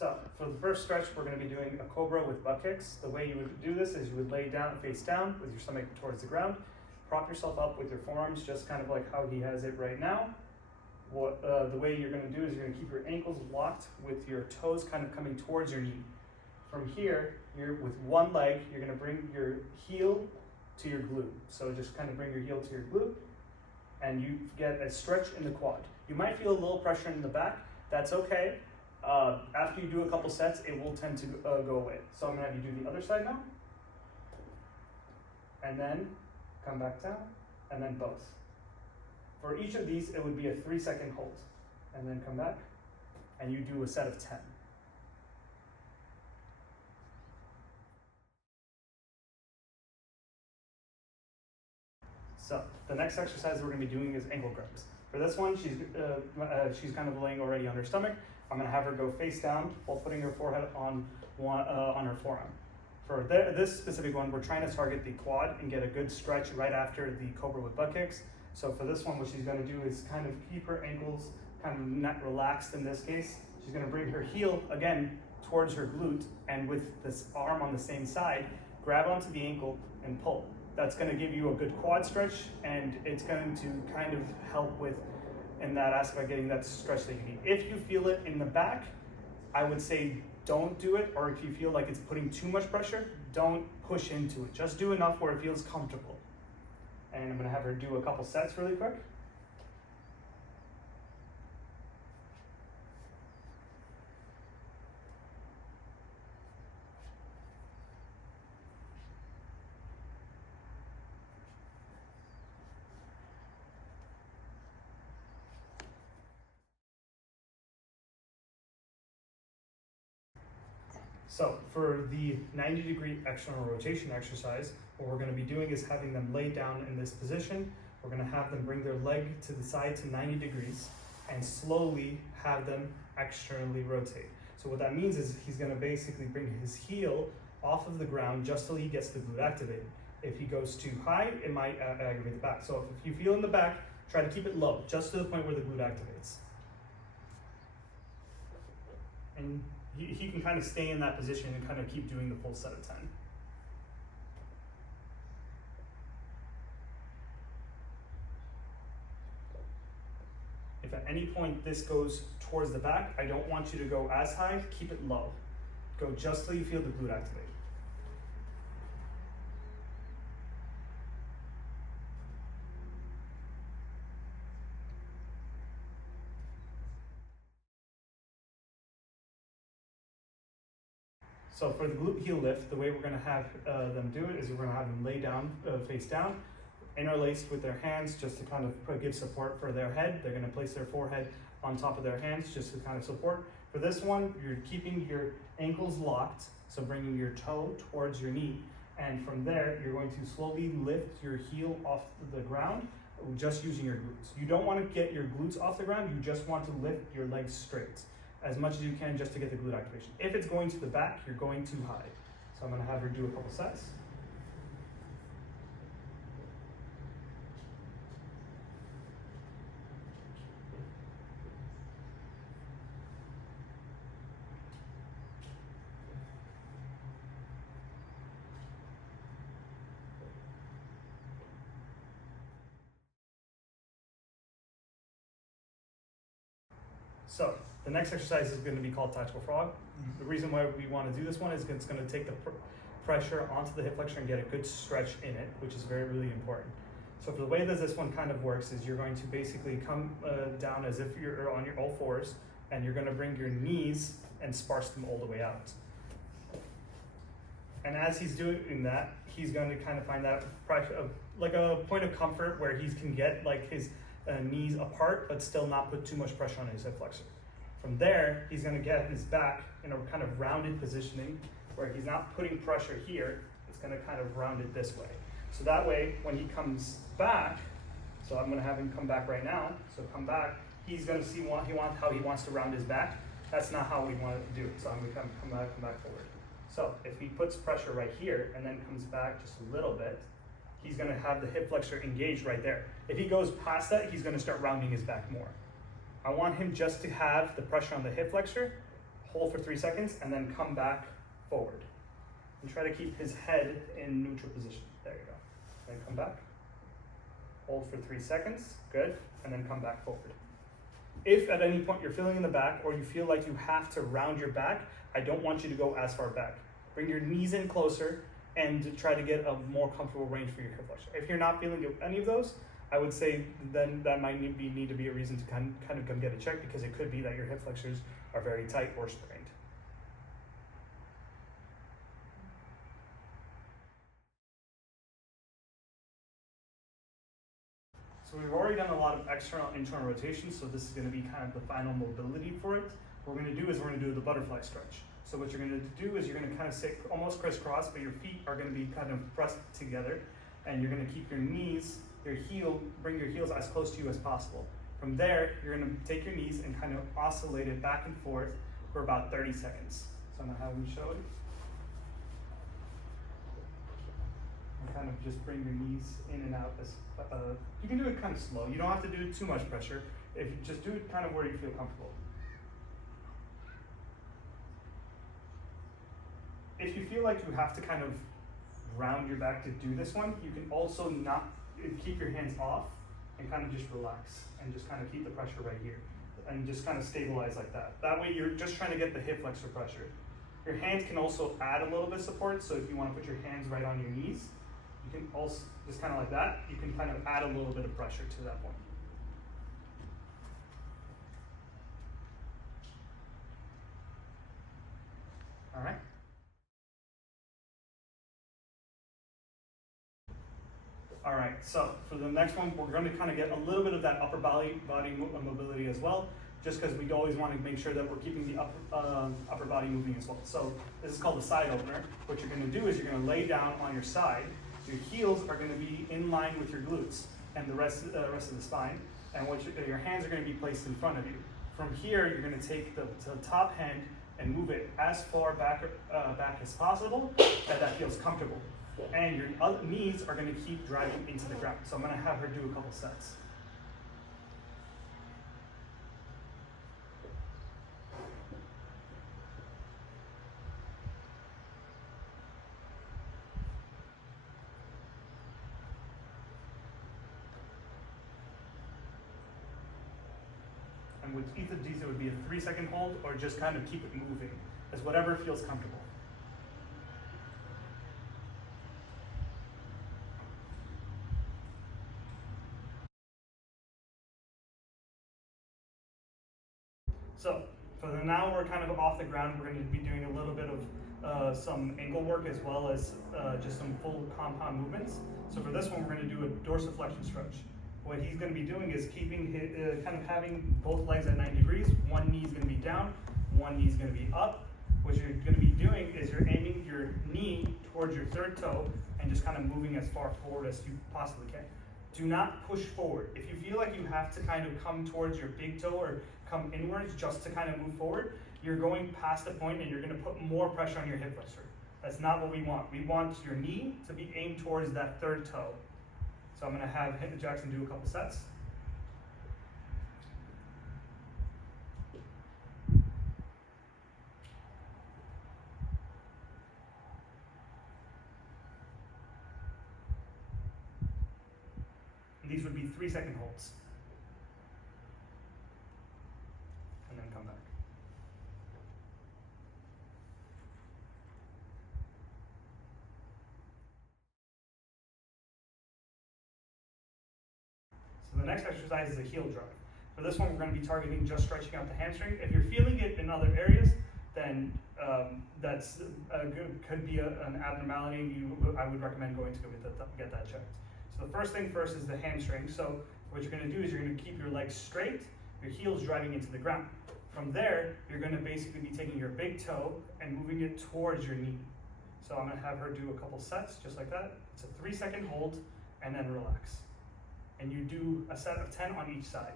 So for the first stretch, we're going to be doing a cobra with butt kicks. The way you would do this is you would lay down, face down, with your stomach towards the ground. Prop yourself up with your forearms, just kind of like how he has it right now. The way you're going to do is you're going to keep your ankles locked with your toes kind of coming towards your knee. From here, with one leg, you're going to bring your heel to your glute. So just kind of bring your heel to your glute, and you get a stretch in the quad. You might feel a little pressure in the back. That's okay. After you do a couple sets, it will tend to go away. So I'm going to have you do the other side now. And then come back down, and then both. For each of these, it would be a 3-second hold. And then come back, and you do a set of 10. So the next exercise we're going to be doing is ankle grabs. For this one, she's kind of laying already on her stomach. I'm going to have her go face down while putting her forehead on her forearm. For this specific one, we're trying to target the quad and get a good stretch right after the cobra with butt kicks. So for this one, what she's going to do is kind of keep her ankles kind of not relaxed in this case. She's going to bring her heel again towards her glute, and with this arm on the same side, grab onto the ankle and pull. That's going to give you a good quad stretch, and it's going to kind of help with, in that aspect, getting that stretch that you need. If you feel it in the back, I would say don't do it, or if you feel like it's putting too much pressure, don't push into it. Just do enough where it feels comfortable. And I'm going to have her do a couple sets really quick. So for the 90-degree external rotation exercise, what we're going to be doing is having them lay down in this position. We're going to have them bring their leg to the side to 90 degrees and slowly have them externally rotate. So what that means is he's going to basically bring his heel off of the ground just till he gets the glute activated. If he goes too high, it might aggravate the back. So if you feel in the back, try to keep it low, just to the point where the glute activates. And he can kind of stay in that position and kind of keep doing the full set of 10. If at any point this goes towards the back, I don't want you to go as high, keep it low. Go just till you feel the glute activate. So for the glute heel lift, the way we're going to have them do it is we're going to have them lay down, face down, interlaced with their hands just to kind of give support for their head. They're going to place their forehead on top of their hands just to kind of support. For this one, you're keeping your ankles locked, so bringing your toe towards your knee. And from there, you're going to slowly lift your heel off the ground, just using your glutes. You don't want to get your glutes off the ground, you just want to lift your legs straight as much as you can just to get the glute activation. If it's going to the back, you're going too high. So I'm going to have her do a couple sets. So the next exercise is going to be called tactical frog. The reason why we want to do this one is it's going to take the pressure onto the hip flexor and get a good stretch in it, which is really important. So for the way that this one kind of works is you're going to basically come down as if you're on your all fours, and you're going to bring your knees and sparse them all the way out. And as he's doing that, he's going to kind of find that pressure, like a point of comfort where he can get like his knees apart, but still not put too much pressure on his hip flexor. From there, he's going to get his back in a kind of rounded positioning where he's not putting pressure here. It's going to kind of round it this way. So that way, when he comes back, so I'm going to have him come back right now. So come back. He's going to see how he wants to round his back. That's not how we want to do it. So I'm going to come back forward. So if he puts pressure right here and then comes back just a little bit, he's going to have the hip flexor engaged right there. If he goes past that, he's going to start rounding his back more. I want him just to have the pressure on the hip flexor, hold for 3 seconds, and then come back forward. And try to keep his head in neutral position. There you go. Then come back. Hold for 3 seconds, good, and then come back forward. If at any point you're feeling in the back or you feel like you have to round your back, I don't want you to go as far back. Bring your knees in closer and try to get a more comfortable range for your hip flexor. If you're not feeling any of those, I would say then that might need to be a reason to kind of come get it checked, because it could be that your hip flexors are very tight or sprained. So we've already done a lot of external and internal rotations, so this is going to be kind of the final mobility for it. What we're going to do is we're going to do the butterfly stretch. So what you're going to do is you're going to kind of sit almost crisscross, but your feet are going to be kind of pressed together, and you're going to keep your knees, bring your heels as close to you as possible. From there, you're going to take your knees and kind of oscillate it back and forth for about 30 seconds. So I'm going to have them show it. And kind of just bring your knees in and out. You can do it kind of slow. You don't have to do too much pressure. If you just do it kind of where you feel comfortable. If you feel like you have to kind of round your back to do this one, you can also not keep your hands off and kind of just relax and just kind of keep the pressure right here and just kind of stabilize like that. That way you're just trying to get the hip flexor pressure. Your hands can also add a little bit of support, so if you want to put your hands right on your knees, you can also, just kind of like that, you can kind of add a little bit of pressure to that point. All right. All right, so for the next one, we're going to kind of get a little bit of that upper body mobility as well, just because we always want to make sure that we're keeping the upper body moving as well. So this is called the side opener. What you're going to do is you're going to lay down on your side. Your heels are going to be in line with your glutes and the rest of the spine, and your hands are going to be placed in front of you. From here, you're going to take the top hand and move it as far back as possible that feels comfortable. And your knees are going to keep driving into the ground. So I'm going to have her do a couple sets. And with each of these, it would be a 3-second hold or just kind of keep it moving, as whatever feels comfortable. So for now we're kind of off the ground. We're going to be doing a little bit of some ankle work as well as just some full compound movements. So for this one, we're going to do a dorsiflexion stretch. What he's going to be doing is keeping kind of having both legs at 90 degrees. One knee is going to be down, one knee is going to be up. What you're going to be doing is you're aiming your knee towards your third toe and just kind of moving as far forward as you possibly can. Do not push forward. If you feel like you have to kind of come towards your big toe or come inwards just to kind of move forward, you're going past the point and you're going to put more pressure on your hip flexor. That's not what we want. We want your knee to be aimed towards that third toe. So I'm going to have Jackson do a couple sets. And these would be 3-second holds. And then come back. So the next exercise is a heel drive. For this one, we're going to be targeting just stretching out the hamstring. If you're feeling it in other areas, then could be an abnormality. I would recommend going to go get that checked. So the first thing first is the hamstring. So what you're going to do is you're going to keep your legs straight, your heels driving into the ground. From there, you're going to basically be taking your big toe and moving it towards your knee. So I'm going to have her do a couple sets just like that. It's a 3-second hold and then relax. And you do a set of 10 on each side.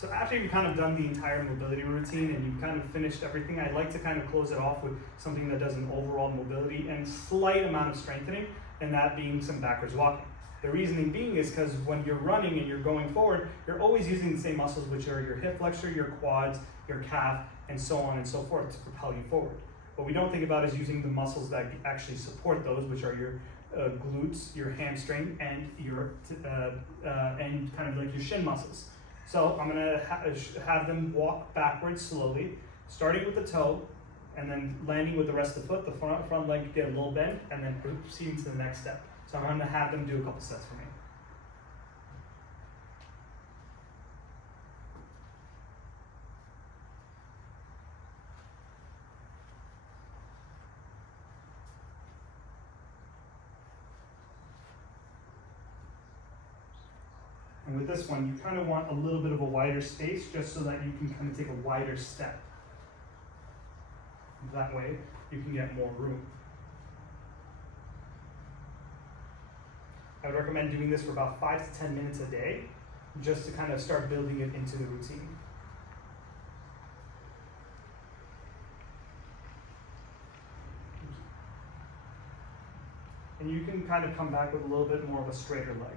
So after you've kind of done the entire mobility routine and you've kind of finished everything, I like to kind of close it off with something that does an overall mobility and slight amount of strengthening, and that being some backwards walking. The reasoning being is because when you're running and you're going forward, you're always using the same muscles, which are your hip flexor, your quads, your calf, and so on and so forth to propel you forward. What we don't think about is using the muscles that actually support those, which are your glutes, your hamstring, and your and kind of like your shin muscles. So I'm gonna have them walk backwards slowly, starting with the toe, and then landing with the rest of the foot. The front leg get a little bend, and then proceeding to the next step. So I'm gonna have them do a couple sets for me. And with this one, you kind of want a little bit of a wider space just so that you can kind of take a wider step. That way, you can get more room. I would recommend doing this for about 5 to 10 minutes a day, just to kind of start building it into the routine. And you can kind of come back with a little bit more of a straighter leg.